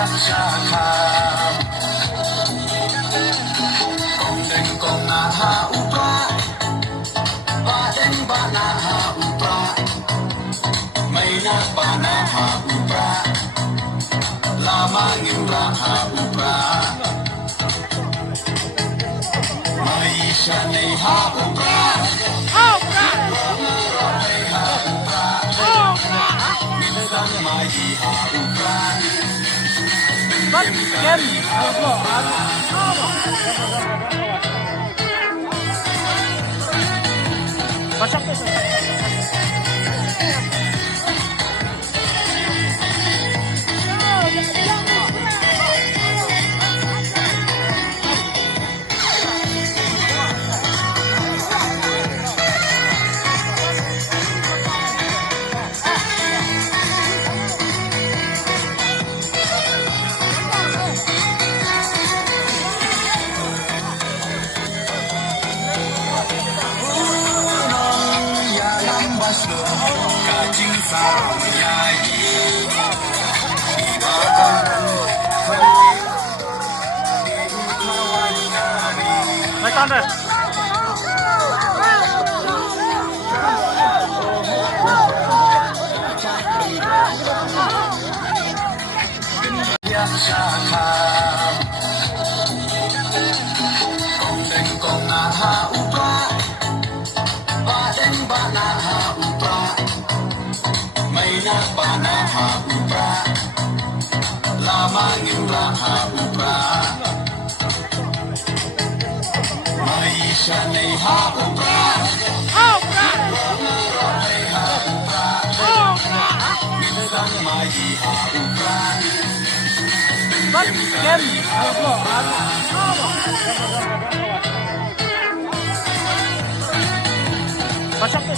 Shaka Kong deng kong na ha upra Ba deng ba na ha upra May na ba na ha upra Lamang yung ra ha upra May siya na ha upra May ha upra Minsan may ha upra Pasok po. Kajing sarung yayi Naik tanda. Shaka Kong deng kong na ha upra Ba deng ba na ha upra May na ba na ha upra Lamang yung ra ha upra May siya na ha upra May ha upra Minsan may ha upra Pasok po.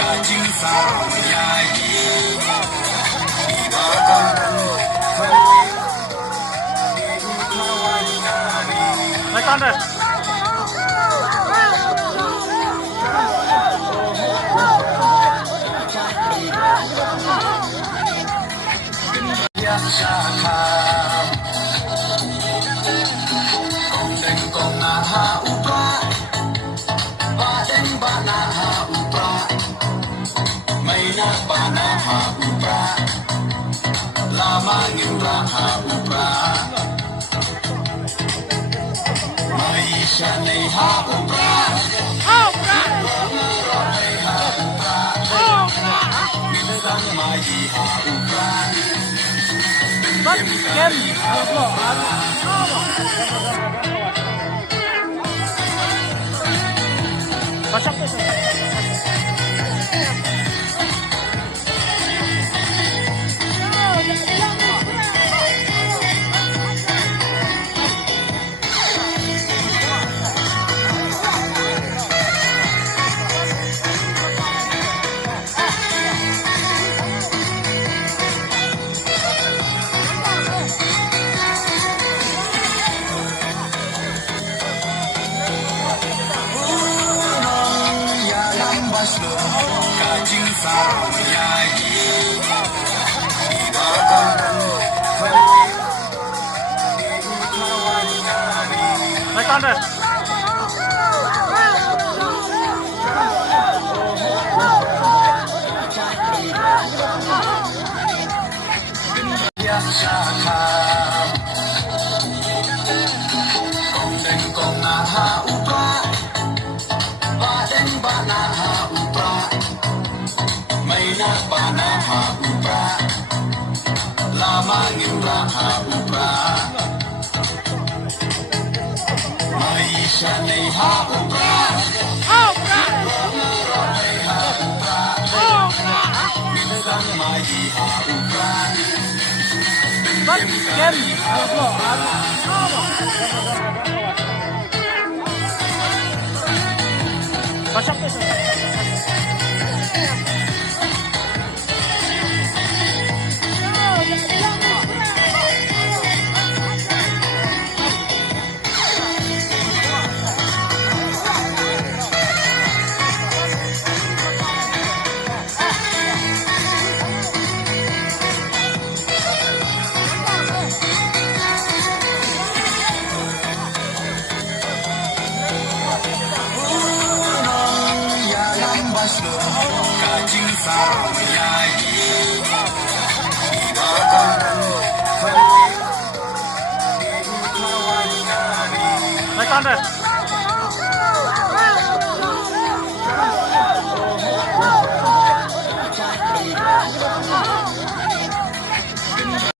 Kajing sarung yayi Naik tanda. Shaka Kong deng kong na ha upra Ba deng ba na ha upra May na ba na ha upra Lamang yung ra ha upra May siya na ha upra May ha upra Minsan may ha upra Pasok po. Kajing sarung yayi Naik tanda. Shaka Kong deng kong na ha upra Ba deng ba na ha upra May na ba na ha upra Lamang yung ra ha upra May siya na ha upra May ha upra Minsan may ha upra Kem. Pasok po sir. Kajing saruyai Naik 100.